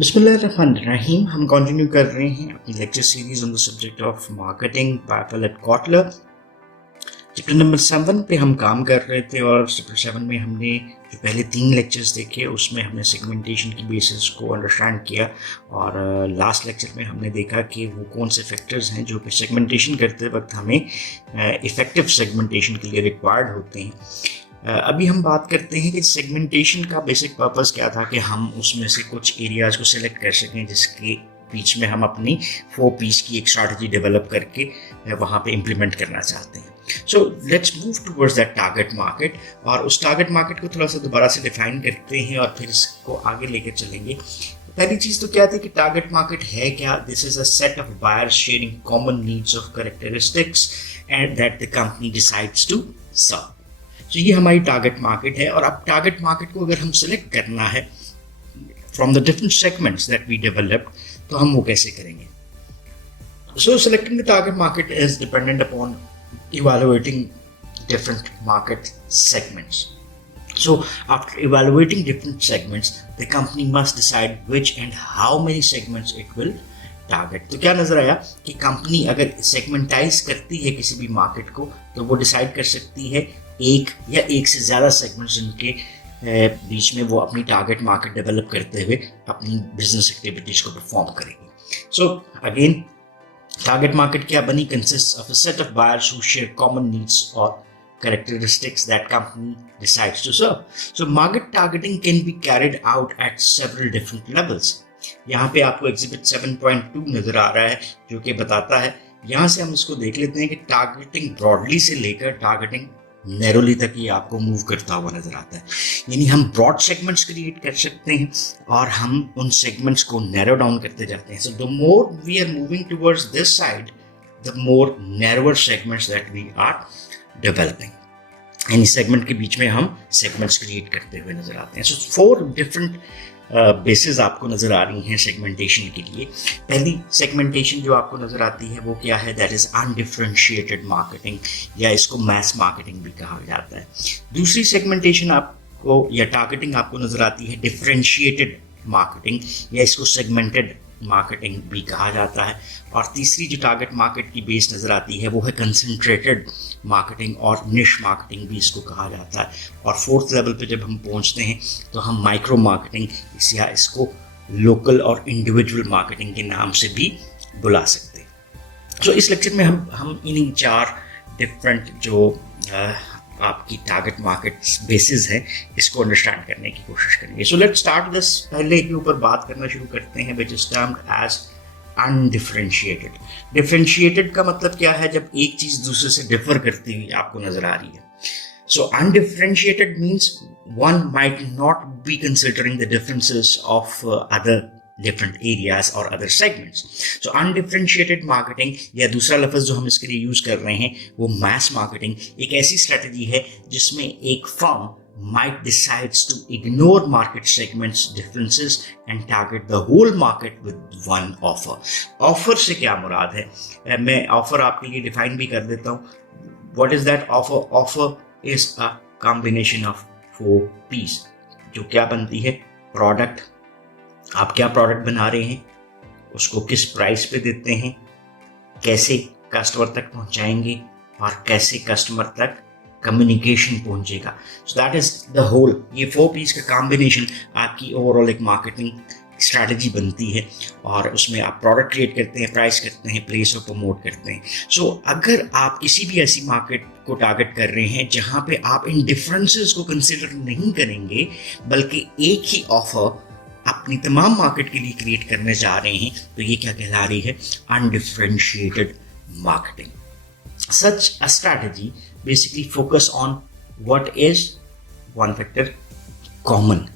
बिस्मिल्लाहिर्रहमानिर्रहीम। हम कंटिन्यू कर रहे हैं अपनी lecture series on the subject of marketing by Philip Kotler. Chapter number 7 पे हम काम कर रहे थे और चैप्टर 7 में हमने जो पहले 3 लेक्चर्स देखे उसमें हमने सेगमेंटेशन की बेसिस को अंडरस्टैंड किया और लास्ट लेक्चर में हमने देखा कि वो कौन से फैक्टर्स हैं जो कि सेगमेंटेशन करते वक्त हमें इफ़ेक्टिव सेगमेंटेशन के लिए रिक्वायर्ड होते हैं। अभी हम बात करते हैं कि सेगमेंटेशन का बेसिक पर्पस क्या था कि हम उसमें से कुछ एरियाज को सिलेक्ट कर सकें जिसके बीच में हम अपनी 4 पीस की एक स्ट्रैटेजी डेवलप करके वहाँ पे इम्प्लीमेंट करना चाहते हैं। So let's move towards that target market और उस टारगेट मार्केट को थोड़ा सा दोबारा से डिफाइन करते हैं और फिर इसको आगे लेकर चलेंगे। पहली चीज़ तो क्या थी कि टारगेट मार्केट है क्या? This is a set of buyers sharing common needs of characteristics and that the company decides to serve. तो ये हमारी टारगेट मार्केट है और अब टारगेट मार्केट को अगर हम सिलेक्ट करना है from the different segments that we develop तो हम वो कैसे करेंगे? So selecting the target market is dependent upon evaluating different market segments. So after evaluating different segments, the company must decide which and how many segments it will target. तो क्या नजर आया कि कंपनी अगर सेगमेंटाइज करती है किसी भी मार्केट को तो वो डिसाइड कर सकती है एक या एक से ज़्यादा सेगमेंट्स जिनके बीच में वो अपनी टारगेट मार्केट डेवलप करते हुए अपनी बिजनेस एक्टिविटीज़ को परफॉर्म करेगी. सो अगेन टारगेट मार्केट क्या बनी? Consist of a set of buyers who share common needs और characteristics that company decides to serve. So market targeting can be carried out at several different levels. यहाँ पे आपको exhibit 7.2 नजर आ रहा है जो कि बताता है, यहाँ से हम इसको देख लेते हैं कि टारगेटिंग ब्रॉडली से लेकर टारगेटिंग नैरोली तक ही आपको मूव करता हुआ नजर आता है. यानी हम ब्रॉड सेगमेंट्स क्रिएट कर सकते हैं और हम उन सेगमेंट्स को नैरो डाउन करते जाते हैं. So the more we are moving towards this side the more narrower segments that we are developing. यानी सेगमेंट के बीच में हम सेगमेंट्स क्रिएट करते हुए नजर आते हैं. सो 4 डिफरेंट बेसिस आपको नजर आ रही हैं सेगमेंटेशन के लिए. पहली सेगमेंटेशन जो आपको नजर आती है वो क्या है? दैट इज अनडिफरेंशिएटेड मार्केटिंग या इसको मैस मार्केटिंग भी कहा जाता है. दूसरी सेगमेंटेशन आपको या टारगेटिंग आपको नजर आती है डिफरेंशिएटेड मार्केटिंग या इसको सेगमेंटेड मार्केटिंग भी कहा जाता है. और तीसरी जो टारगेट मार्केट की बेस नज़र आती है वो है कंसंट्रेटेड मार्केटिंग और निश मार्केटिंग भी इसको कहा जाता है. और 4th लेवल पे जब हम पहुंचते हैं तो हम माइक्रो मार्केटिंग या इसको लोकल और इंडिविजुअल मार्केटिंग के नाम से भी बुला सकते हैं. तो इस लेक्चर में हम इन्हीं 4 डिफरेंट जो आपकी टारगेट मार्केट बेसिस है इसको अंडरस्टैंड करने की कोशिश करेंगे. So let's start this. पहले के ऊपर बात करना शुरू करते हैं which is termed as undifferentiated. Differentiated का मतलब क्या है? जब एक चीज दूसरे से डिफर करती हुई आपको नजर आ रही है. So undifferentiated means one might not be considering the differences of other different areas or other segments. So undifferentiated marketing या दूसरा लफ्ज़ जो हम इसके लिए यूज़ कर रहे हैं वो mass marketing एक ऐसी स्ट्रेटजी है जिसमें एक firm might decides to ignore market segments differences and target the whole market with one offer. Offer से क्या मुराद है? मैं offer आपके लिए डिफाइन भी कर देता हूँ. What is that offer? Offer is a combination of 4 P's जो क्या बनती है? प्रोडक्ट. आप क्या प्रोडक्ट बना रहे हैं, उसको किस प्राइस पे देते हैं, कैसे कस्टमर तक पहुंचाएंगे और कैसे कस्टमर तक कम्युनिकेशन पहुंचेगा. So that is the whole. ये 4 पीस का कॉम्बिनेशन आपकी ओवरऑल एक मार्केटिंग स्ट्रैटेजी बनती है और उसमें आप प्रोडक्ट क्रिएट करते हैं, प्राइस करते हैं, प्लेस और प्रमोट करते हैं. सो अगर आप किसी भी ऐसी मार्केट को टारगेट कर रहे हैं जहां पे आप इन डिफरेंसेस को कंसिडर नहीं करेंगे बल्कि एक ही ऑफर अपनी तमाम मार्केट के लिए क्रिएट करने जा रहे हैं तो ये क्या कहला रही है? Undifferentiated marketing. Such a strategy basically focus on what is one factor common.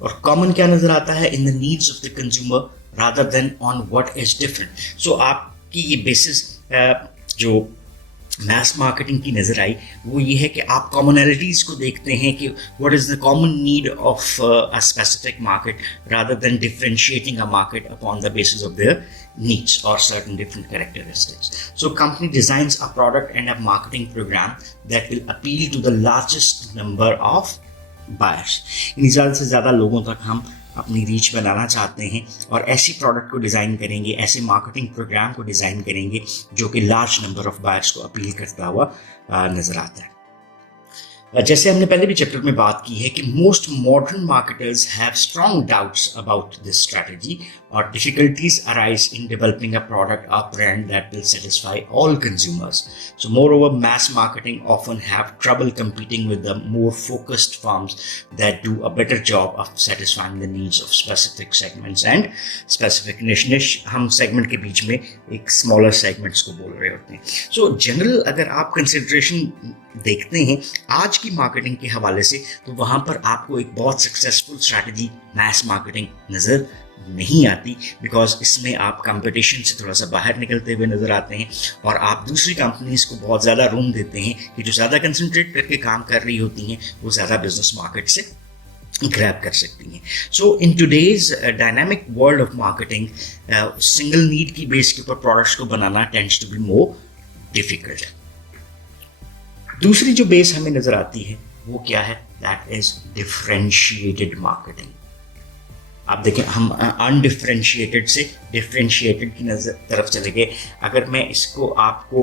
और कॉमन क्या नजर आता है? In the needs of the consumer rather than on what is different. So आपकी ये बेसिस जो मैस मार्केटिंग की नज़र आई वो ये है कि आप कॉमनैलिटीज़ को देखते हैं कि what is the common need of a specific market rather than differentiating a market upon the basis of their needs or certain different characteristics. So company designs a product and a marketing program that will appeal to the largest number of buyers. ज़्यादा से ज़्यादा लोगों तक हम अपनी reach बनाना चाहते हैं और ऐसी प्रोडक्ट को डिज़ाइन करेंगे, ऐसे मार्केटिंग प्रोग्राम को डिज़ाइन करेंगे जो कि लार्ज नंबर ऑफ बायर्स को अपील करता हुआ नज़र आता है। जैसे हमने पहले भी चैप्टर में बात की है कि most modern marketers have strong doubts about this strategy और difficulties arise in developing a product or brand that will satisfy all consumers. So moreover, mass marketing often have trouble competing with the more focused firms that do a better job of satisfying the needs of specific segments and specific niche. हम segment के बीच में एक smaller segments को बोल रहे होते हैं. So general अगर आप consideration देखते हैं आज की मार्केटिंग के हवाले से, तो वहां पर आपको एक बहुत सक्सेसफुल स्ट्रैटेजी मैस मार्केटिंग नजर नहीं आती, बिकॉज इसमें आप कंपटीशन से थोड़ा सा बाहर निकलते हुए नजर आते हैं और आप दूसरी कंपनीज को बहुत ज़्यादा रूम देते हैं कि जो ज़्यादा कंसंट्रेट करके काम कर रही होती हैं वो ज़्यादा बिजनेस मार्केट से ग्रैब कर सकती हैं. So in today's dynamic world of marketing, single need की बेस के ऊपर प्रोडक्ट्स को बनाना tends to be more difficult. दूसरी जो बेस हमें नजर आती है वो क्या है? That is differentiated marketing. आप देखें, हम अनडिफरेंशिएटेड से डिफरेंशिएटेड की तरफ चले गए. अगर मैं इसको आपको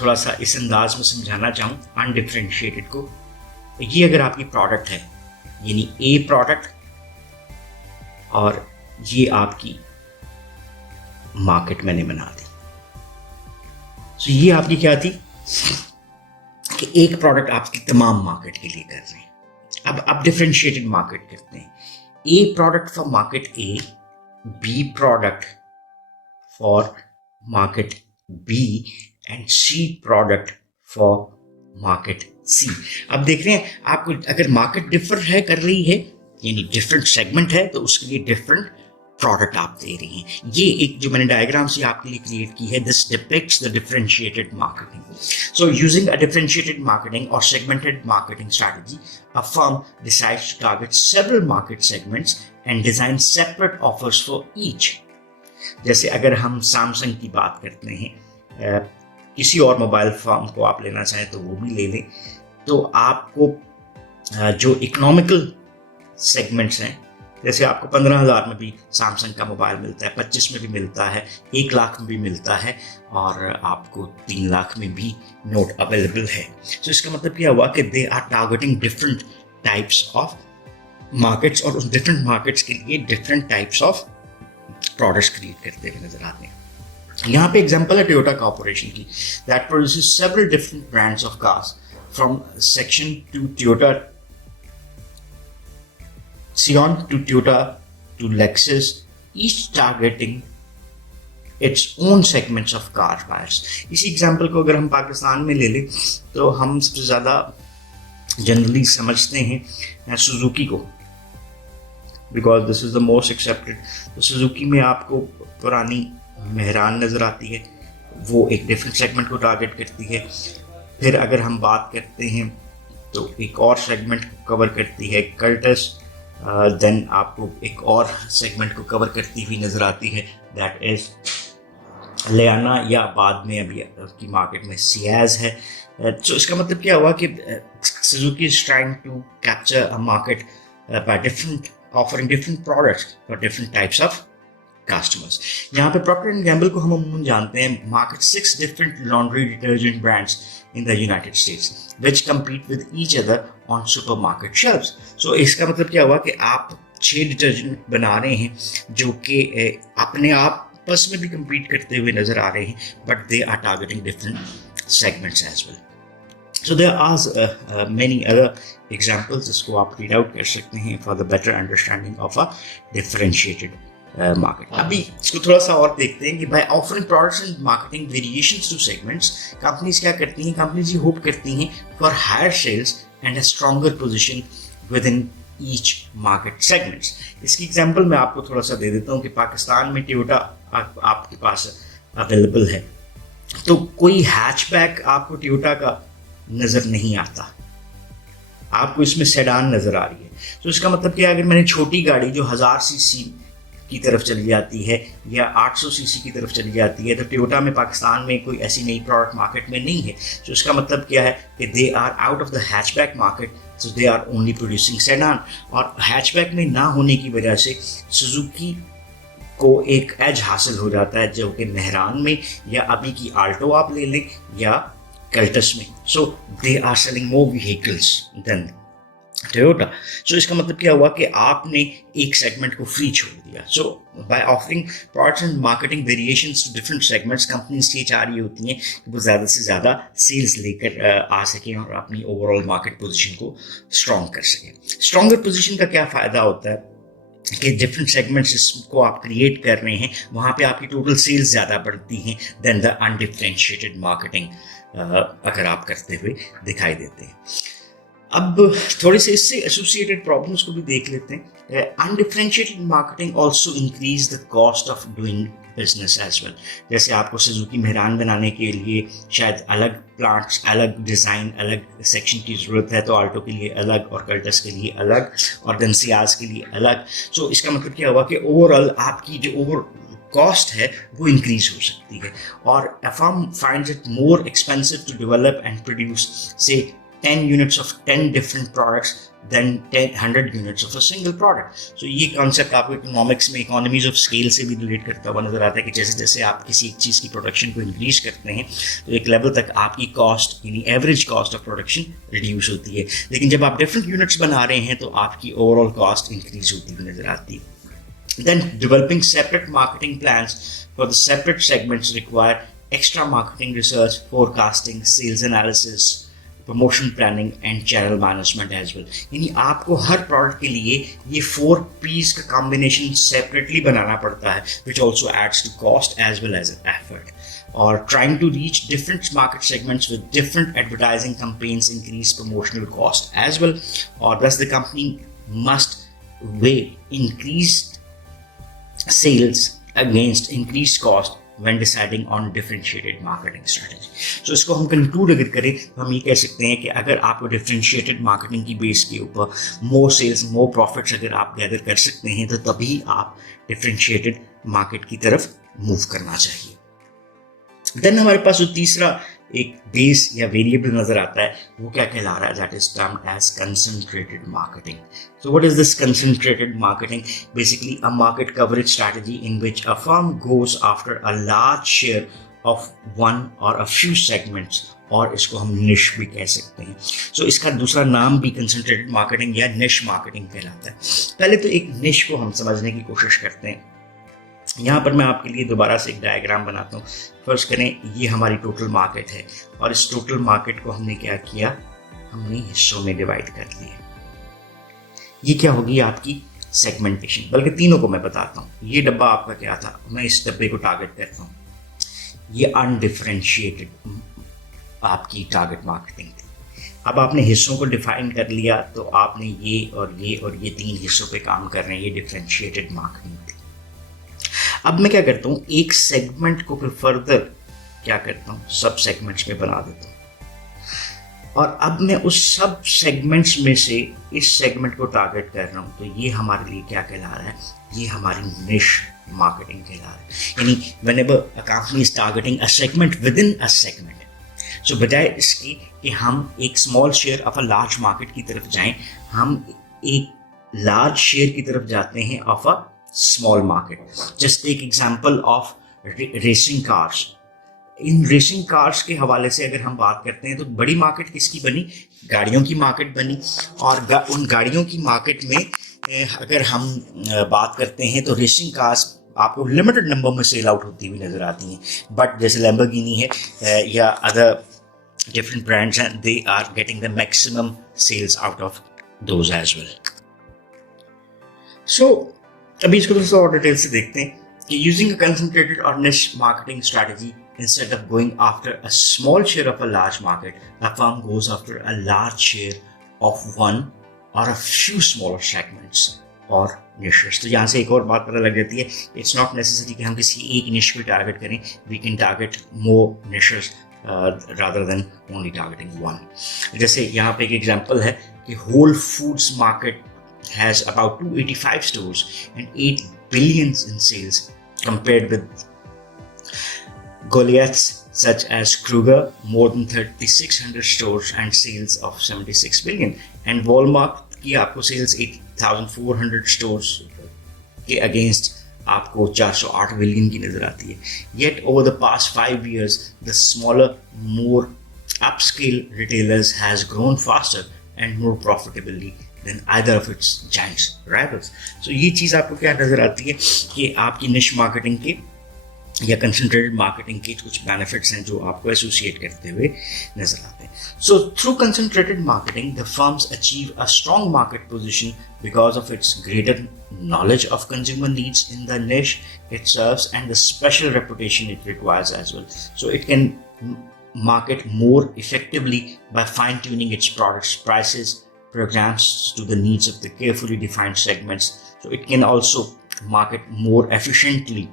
थोड़ा सा इस अंदाज में समझाना चाहूँ अनडिफरेंशिएटेड को, ये अगर आपकी प्रोडक्ट है, यानी ए प्रोडक्ट, और ये आपकी मार्केट मैंने बना दी. तो ये आपकी क्या थी कि एक प्रोडक्ट आपकी तमाम मार्केट के लिए कर रहे हैं. अब आप डिफरेंशिएटेड मार्केट करते हैं. A product for market A, B product for market B and C product for market C. अब देख रहे हैं, आपको अगर मार्केट डिफर है कर रही है, यानी डिफरेंट सेगमेंट है, तो उसके लिए डिफरेंट प्रोडक्ट आप दे रही हैं. ये एक जो मैंने डायग्राम से आपके लिए क्रिएट की है, this depicts the differentiated marketing. So using a differentiated marketing or segmented marketing strategy, a firm decides to target several market segments and design separate offers for each. जैसे अगर हम सैमसंग की बात करते हैं, किसी और मोबाइल फोन को आप लेना चाहें तो वो भी ले लें, तो आपको जो इकोनॉमिकल सेगमेंट्स हैं, जैसे आपको 15,000 में भी सैमसंग का मोबाइल मिलता है, 25 में भी मिलता है, 1 लाख में भी मिलता है, और आपको 3 लाख में भी नोट अवेलेबल है. तो इसका मतलब क्या हुआ कि they are targeting different types of markets, और उस डिफरेंट मार्केट्स के लिए different types of products create करते हुए नजर आते हैं. यहाँ पे एग्जांपल है टोयोटा कॉर्पोरेशन की, that produces several different brands of cars from section to Toyota Scion to Toyota to Lexus, each targeting its own segments of car buyers. इसी एग्जाम्पल को अगर हम पाकिस्तान में ले लें, तो हम सबसे ज़्यादा जनरली समझते हैं सुजुकी को, because this is the most accepted. तो सुजुकी में आपको पुरानी मेहरान नज़र आती है, वो एक डिफरेंट सेगमेंट को टारगेट करती है. फिर अगर हम बात करते हैं तो एक और सेगमेंट को कवर करती है कर्टस. देन आपको एक और सेगमेंट को कवर करती हुई नज़र आती है, दैट इज़ लियाना, या बाद में अभी आपकी मार्केट में सियाज है. तो इसका मतलब क्या हुआ कि Suzuki is trying to capture a market by different offering different products for different types of customers. यहाँ पे प्रॉक्टर एंड गैम्बल को हम अमूमन जानते हैं market 6 different laundry detergent brands in the United States which compete with each other on supermarket shelves. So इसका मतलब क्या हुआ कि आप 6 डिटर्जेंट बना रहे हैं जो कि अपने आपस में भी compete करते हुए नजर आ रहे हैं, but they are targeting different segments as well. So there are many other examples जिसको आप read out कर सकते हैं for the better understanding of a differentiated market. अभी इसको थोड़ा सा और देखते हैं कि by offering products and marketing variations to segments, companies क्या करती हैं? कंपनीज ये होप करती हैं for higher sales and a stronger position within each market segments. इसकी एग्जांपल मैं आपको थोड़ा सा दे देता हूँ कि पाकिस्तान में टोयोटा आपके पास अवेलेबल है, तो कोई हैचबैक आपको टोयोटा का नज़र नहीं आता, आपको इसमें सेडान नज़र आ रही है. तो इसका मतलब क्या है, अगर मैंने छोटी गाड़ी जो 1000 सीसी की तरफ चली जाती है या 800 सीसी की तरफ चली जाती है, तो टोयोटा में पाकिस्तान में कोई ऐसी नई प्रोडक्ट मार्केट में नहीं है। तो इसका मतलब क्या है कि they are out of the hatchback market, so they are only producing sedan. और हैचबैक में ना होने की वजह से सुजुकी को एक एज हासिल हो जाता है, जो कि मेहरान में या अभी की आल्टो आप ले लें या कल्टस में। So they are selling more vehicles than Toyota. So इसका मतलब क्या हुआ कि आपने एक सेगमेंट को फ्री छोड़ दिया। So by offering products and marketing variations to different segments, companies ये चाह रही होती हैं कि वो ज़्यादा से ज़्यादा सेल्स लेकर आ सकें और अपनी ओवरऑल मार्केट पोजीशन को स्ट्रॉन्ग कर सकें। स्ट्रॉन्गर पोजीशन का क्या फ़ायदा होता है कि डिफरेंट सेगमेंट्स जिसको आप क्रिएट कर रहे हैं वहाँ पे आपकी टोटल सेल्स ज़्यादा बढ़ती हैं देन द अनडिफरेंशिएटेड मार्केटिंग अगर आप करते हुए दिखाई देते हैं। अब थोड़े से इससे एसोसिएटेड प्रॉब्लम्स को भी देख लेते हैं। Undifferentiated marketing also increase the cost of doing business as well. जैसे आपको सुजुकी मेहरान बनाने के लिए शायद अलग प्लांट्स, अलग डिज़ाइन, अलग सेक्शन की ज़रूरत है, तो आल्टो के लिए अलग और कल्टस के लिए अलग और गंसियाज के लिए अलग। सो इसका मतलब क्या हुआ कि ओवरऑल आपकी जो ओवर कॉस्ट है वो इंक्रीज हो सकती है। और a firm finds it more expensive to develop and produce से 10 units of 10 different products than 100 units of a single product. So ये कॉन्सेप्ट आपको इकोनॉमिक्स में इकोनॉमीज ऑफ स्केल से भी रिलेट करता हुआ नजर आता है कि जैसे जैसे आप किसी एक चीज़ की प्रोडक्शन को इंक्रीज करते हैं तो एक लेवल तक आपकी कॉस्ट यानी average cost of production reduce होती है, लेकिन जब आप डिफरेंट यूनिट्स बना रहे हैं तो आपकी ओवरऑल कॉस्ट इंक्रीज होती हुई नजर आती है। Then developing separate marketing plans for the separate segments require extra marketing research, forecasting, sales analysis, promotion planning and channel management as well. यानी आपको हर प्रोडक्ट के लिए ये 4 P's का कॉम्बिनेशन सेपरेटली बनाना पड़ता है, which also adds to cost as well as effort. और trying to reach different market segments with different advertising campaigns increase promotional cost as well, और thus the company must weigh increase sales against increase cost when deciding on differentiated marketing strategy. So इसको हम conclude अगर करें तो हम ये कह सकते हैं कि अगर आपको डिफरेंशिएटेड मार्केटिंग की बेस के ऊपर मोर सेल्स, मोर प्रॉफिट्स अगर आप गैदर कर सकते हैं तो तभी आप डिफरेंशिएटेड मार्केट की तरफ मूव करना चाहिए। देन हमारे पास जो तीसरा एक बेस या वेरिएबल नजर आता है वो क्या कहला रहा है, that is termed as concentrated marketing. So what is this concentrated marketing? Basically a market coverage strategy in which a firm goes after a large share of one or a few segments, और इसको हम निश भी कह सकते हैं। So इसका दूसरा नाम भी कंसंट्रेटेड मार्केटिंग या निश मार्केटिंग कहलाता है। पहले तो एक निश को हम समझने की कोशिश करते हैं। यहाँ पर मैं आपके लिए दोबारा से एक डायग्राम बनाता हूँ। फर्ज करें ये हमारी टोटल मार्केट है और इस टोटल मार्केट को हमने क्या किया, हमने हिस्सों में डिवाइड कर लिया। ये क्या होगी आपकी सेगमेंटेशन, बल्कि तीनों को मैं बताता हूँ। ये डब्बा आपका क्या था, मैं इस डब्बे को टारगेट करता हूँ। ये अनडिफरेंशिएटेड आपकी टारगेट मार्केटिंग थी। अब आपने हिस्सों को डिफाइन कर लिया तो आपने ये और ये और ये 3 हिस्सों पे काम कर रहे हैं, ये डिफरेंशिएटेड मार्केटिंग थी। अब मैं क्या करता हूँ, एक सेगमेंट को फिर फर्दर क्या करता हूँ, सब सेगमेंट्स में बना देता हूँ, और अब मैं उस सब सेगमेंट्स में से इस सेगमेंट को टारगेट कर रहा हूँ। तो ये हमारे लिए क्या कहला रहा है, ये हमारी निश मार्केटिंग कहला रहा है। यानी whenever a company is targeting a segment within a segment, so बजाय इसके कि हम एक small share of a large market की तरफ जाएं, हम एक लार्ज शेयर की तरफ जाते हैं of a small market. Just take example of racing cars. इन रेसिंग कार्स के हवाले से अगर हम बात करते हैं तो बड़ी मार्केट किसकी बनी, गाड़ियों की मार्केट बनी। और उन गाड़ियों की मार्केट में अगर हम बात करते हैं तो रेसिंग कार्स आपको लिमिटेड नंबर में सेल आउट होती हुई नजर आती हैं। बट जैसे लैम्बोर्गिनी है या अदर डिफरेंट ब्रांड्स हैं, they are getting the maximum sales out of those as well. So अभी इसको थोड़ा और डिटेल से देखते हैं कि यूजिंग अ कंसंट्रेटेड और निश marketing strategy instead of going after a small share of a large market, a firm goes after a large share of one or a few smaller segments or niches. तो यहाँ से एक और बात पता लग जाती है, it's not necessary कि हम किसी एक niche को टारगेट करें, we can target more niches rather than only targeting one. जैसे यहाँ पे एक एग्जांपल है कि Whole Foods market has about 285 stores and 8 billions in sales compared with Goliaths such as Kruger, more than 3,600 stores and sales of 76 billion. And Walmart की आपको sales 8,400 stores के against आपको 408 बिलियन की नजर आती है. Yet over the past 5 years, the smaller, more upscale retailers has grown faster and more profitably than either of its giant rivals. So ये चीज़ आपको क्या नजर आती है कि आपकी niche marketing के या कंसंट्रेटेड मार्केटिंग के कुछ बेनिफिट्स हैं जो आपको एसोसिएट करते हुए नजर आते हैं. So through concentrated marketing the firms achieve a strong market position because of its greater knowledge of consumer needs in the niche it serves and the special reputation it requires as well. So it can market more effectively by fine-tuning its products, prices, programs to the needs of the carefully defined segments. So it can also market more efficiently,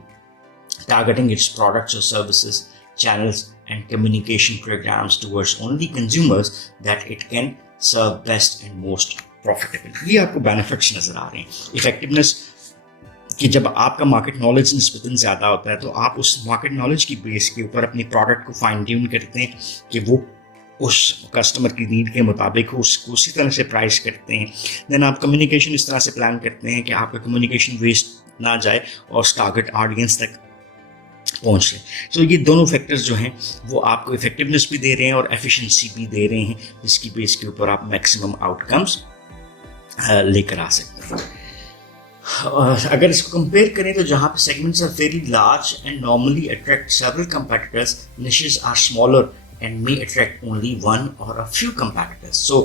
targeting its products or services, channels and communication programs towards only consumers that it can serve best and most profitably. ये आपको benefits नजर आ रहे हैं. Effectiveness कि जब आपका market knowledge निस्बतन ज़्यादा होता है तो आप उस मार्केट नॉलेज की बेस के ऊपर अपनी प्रोडक्ट को फाइन ट्यून करते हैं कि वो उस कस्टमर की नीड के मुताबिक उसको उसी तरह से प्राइस करते हैं. देन आप कम्युनिकेशन इस तरह से प्लान करते हैं कि आपका कम्युनिकेशन वेस्ट ना जाए और उस टारगेट ऑडियंस तक पहुँच रहे. सो ये दोनों फैक्टर्स जो हैं वो आपको इफेक्टिवनेस भी दे रहे हैं और एफिशिएंसी भी दे रहे हैं, जिसकी बेस के ऊपर आप मैक्सिमम आउटकम्स लेकर आ सकते हैं. अगर इसको कंपेयर करें तो जहाँ पे segments are very large and normally attract several competitors, niches are smaller and may attract only one or a few competitors. So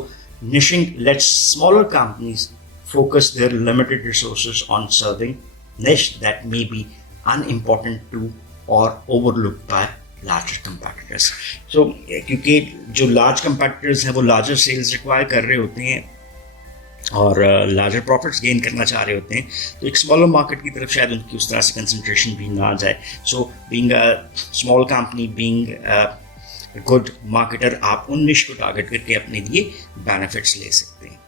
niching lets smaller companies focus their limited resources on serving niche that may be unimportant to or overlooked by larger competitors. So क्योंकि जो large competitors हैं वो larger sales require कर रहे होते हैं और larger profits gain करना चाह रहे होते हैं, तो एक स्मॉलर मार्केट की तरफ शायद उनकी उस तरह से कंसंट्रेशन भी ना जाए. So being a small company, being good marketer, आप उन निश को टारगेट करके अपने लिए बेनिफिट्स ले सकते हैं.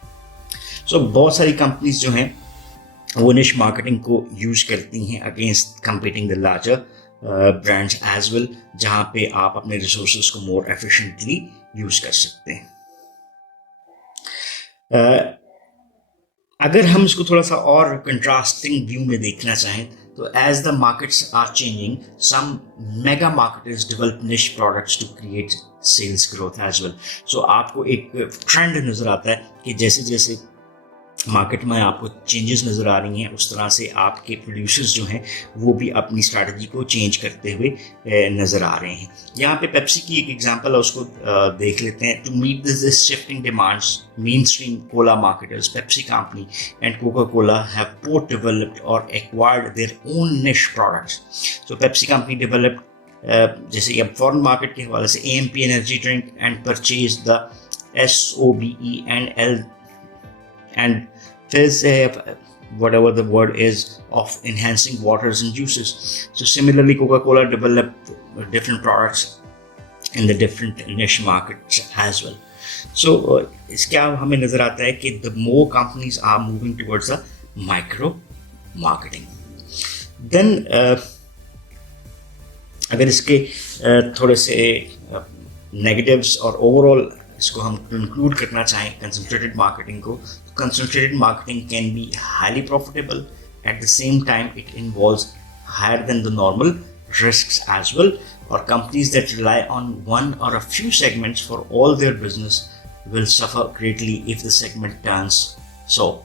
सो बहुत सारी कंपनीज जो हैं वो निश मार्केटिंग को यूज करती हैं against competing the larger brands as well, जहां पे आप अपने रिसोर्सेज को मोर एफिशिएंटली यूज कर सकते हैं. अगर हम इसको थोड़ा सा और कंट्रास्टिंग व्यू में देखना चाहें तो as the markets are changing, some mega marketers develop niche products to create sales growth as well. So आपको एक ट्रेंड नजर आता है कि जैसे जैसे मार्केट में आपको चेंजेस नज़र आ रही हैं उस तरह से आपके प्रोड्यूसर्स जो हैं वो भी अपनी स्ट्रैटेजी को चेंज करते हुए नज़र आ रहे हैं. यहाँ पे पेप्सी की एक एग्जांपल है, उसको देख लेते हैं. To meet this shifting demands, mainstream cola marketers Pepsi company and Coca Cola have both developed और acquired their own niche products. So Pepsi company developed जैसे कि अब फॉरेन मार्केट के हवाले से AMP energy drink and purchase the SOBE and fizz, whatever the word is, of enhancing waters and juices. So similarly Coca-Cola developed different products in the different niche markets as well. So इसके हमें नज़र आता है कि the more companies are moving towards the micro marketing. Then अगर इसके थोड़े से negatives और overall इसको हम कंक्लूड करना चाहें कंसंट्रेटेड मार्केटिंग को, concentrated marketing can be highly profitable, at the same time it involves higher than the normal risks as well, or companies that rely on one or a few segments for all their business will suffer greatly if the segment turns so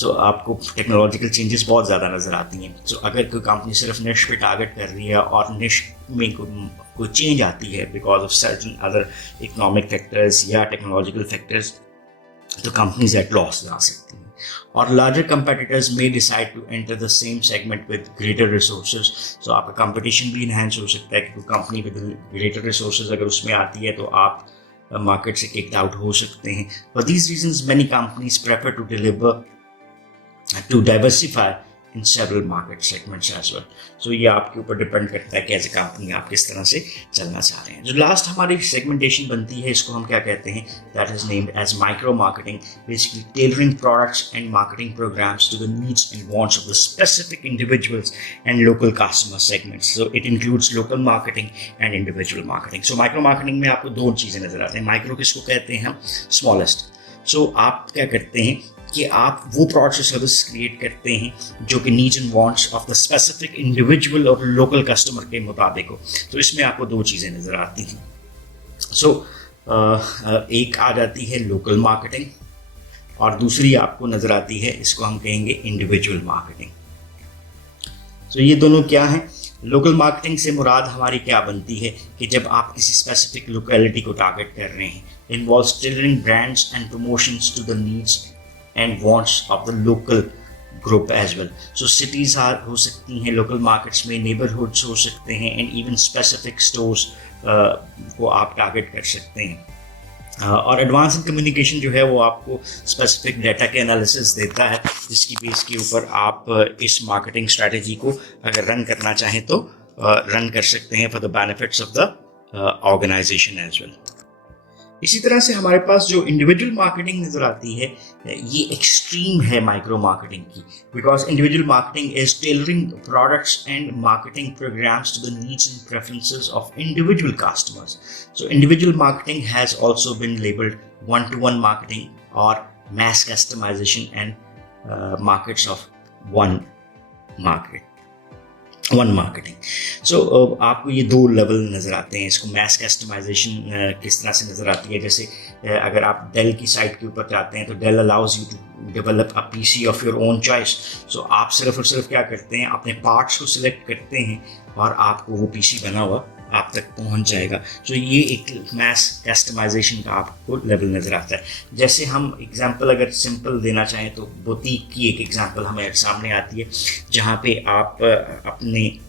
आपको technological changes बहुत ज़्यादा नज़र आती हैं. सो अगर कोई company सिर्फ निश पे टारगेट कर रही है और निश में कोई चेंज आती है because of certain other economic factors या टेक्नोलॉजिकल फैक्टर्स, तो कंपनीज एट लॉस जा सकती हैं. और larger competitors may decide to enter the same segment with greater resources. So आपका कंपटीशन भी इन्हेंस हो सकता है कि कोई कंपनी विद ग्रेटर रिसोर्सेज अगर उसमें आती है तो आप मार्केट से किक्ड आउट हो सकते हैं. For these reasons many companies prefer to diversify in several market segments as well. So ये आपके ऊपर डिपेंड करता है कि एज ए कंपनी आप किस तरह से चलना चाह रहे हैं. जो लास्ट हमारी सेगमेंटेशन बनती है इसको हम क्या कहते हैं, that is named as micro marketing. Basically tailoring products and marketing programs to the needs and wants of the specific individuals and local customer segments. So it includes local marketing and individual marketing. So micro marketing में आपको दो चीज़ें नजर आती हैं. Micro किसको कहते हैं हम, स्मॉलेस्ट. सो आप क्या करते हैं कि आप वो प्रोडक्ट और सर्विस क्रिएट करते हैं जो कि needs and wants of the specific individual और लोकल कस्टमर के मुताबिक हो. तो इसमें आपको दो चीज़ें नज़र आती हैं. सो एक आ जाती है लोकल मार्केटिंग और दूसरी आपको नज़र आती है, इसको हम कहेंगे इंडिविजुअल मार्केटिंग. सो ये दोनों क्या हैं? लोकल मार्केटिंग से मुराद हमारी क्या बनती है कि जब आप किसी स्पेसिफिक लोकेलिटी को टारगेट कर रहे हैं, involves tailoring brands and promotions to the needs and wants of the local group as well. So cities हो सकती हैं लोकल मार्केट्स में, नेबरहुड्स हो सकते हैं एंड इवन स्पेसिफिक स्टोर्स को आप टारगेट कर सकते हैं. और एडवांस इन कम्युनिकेशन जो है वो आपको स्पेसिफिक डाटा के एनालिसिस देता है जिसकी बेस के ऊपर आप इस मार्केटिंग स्ट्रैटेजी को अगर रन करना चाहें तो रन कर सकते हैं for the benefits of the organization as well. इसी तरह से हमारे पास जो इंडिविजुअल मार्केटिंग नज़र आती है ये एक्सट्रीम है माइक्रो मार्केटिंग की, because individual marketing is tailoring products and marketing programs to the needs and preferences of individual customers. So individual marketing has also been labeled one to one marketing और mass customization and markets of one marketing. So आपको ये दो level नज़र आते हैं. इसको mess customization किस तरह से नज़र आती है, जैसे अगर आप डेल की साइट के ऊपर जाते हैं तो Dell allows you to develop a PC of your own choice. So आप सिर्फ और सिर्फ क्या करते हैं, अपने पार्ट्स को सिलेक्ट करते हैं और आपको वो पीसी बना हुआ आप तक पहुंच जाएगा. तो ये एक मैस कस्टमाइजेशन का आपको लेवल नज़र आता है. जैसे हम एग्जांपल अगर सिंपल देना चाहें तो बुटीक की एक एग्जांपल हमें सामने आती है जहाँ पे आप अपनी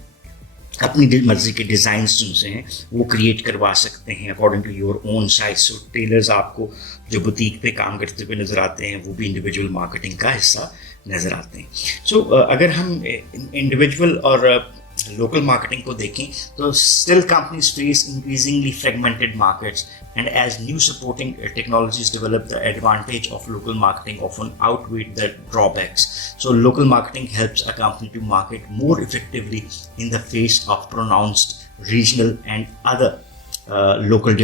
मर्जी के डिज़ाइंस जिनसे हैं वो क्रिएट करवा सकते हैं according to your own size. So tailors आपको जो बुटीक पे काम करते हुए नज़र आते हैं वो भी इंडिविजुअल मार्केटिंग का हिस्सा नज़र आते हैं. सो अगर हम इंडिविजुअल और लोकल मार्केटिंग को देखें तो still companies face increasingly fragmented markets and as new supporting technologies develop the advantage of local marketing often outweigh the drawbacks. So local marketing helps a company to market more effectively in the face of pronounced regional and other local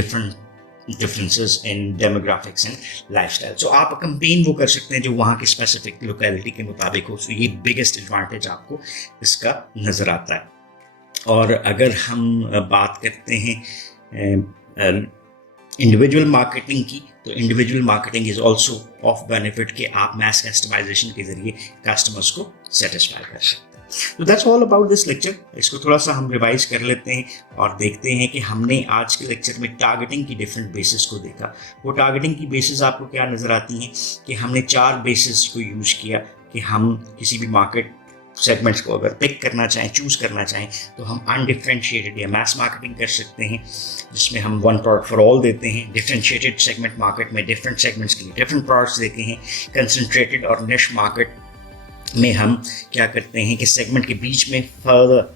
differences in demographics and lifestyle. So आप campaign वो कर सकते हैं जो वहाँ की specific locality के मुताबिक हो. सो ये बिगेस्ट एडवांटेज आपको इसका नज़र आता है. और अगर हम बात करते हैं इंडिविजुअल मार्केटिंग की तो individual marketing is also of benefit कि आप मैस कस्टमाइजेशन के जरिए कस्टमर्स को सेटिस्फाई कर सकते हैं. तो that's all about this lecture. इसको थोड़ा सा हम रिवाइज कर लेते हैं और देखते हैं कि हमने आज के लेक्चर में टारगेटिंग की डिफरेंट बेसिस को देखा. वो टारगेटिंग की बेसिस आपको क्या नज़र आती हैं कि हमने 4 बेसिस को यूज़ किया कि हम किसी भी मार्केट सेगमेंट्स को अगर पिक करना चाहें, चूज़ करना चाहें तो हम अनडिफ्रेंशिएटेड या मैस मार्केटिंग कर सकते हैं जिसमें हम वन प्रोडक्ट फॉर ऑल देते हैं. डिफ्रेंशिएटेड सेगमेंट मार्केट में डिफरेंट सेगमेंट्स के लिए डिफरेंट प्रोडक्ट्स देते हैं. कंसनट्रेटेड और निश मार्केट में हम क्या करते हैं कि सेगमेंट के बीच में फर्दर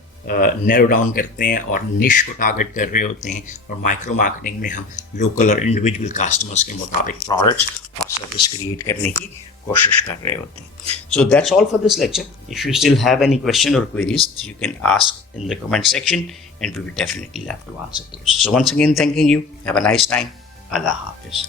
नैरो डाउन करते हैं और निश को टारगेट कर रहे होते हैं. और माइक्रो मार्केटिंग में हम लोकल और इंडिविजुअल कस्टमर्स के मुताबिक प्रोडक्ट्स और सर्विस क्रिएट करने की कोशिश कर रहे होते हैं. So that's all for this lecture. If you still have any question or queries you can ask in the comment section and we will definitely love to answer those. So once again thanking you. Have a nice time. अल्लाह हाफिज.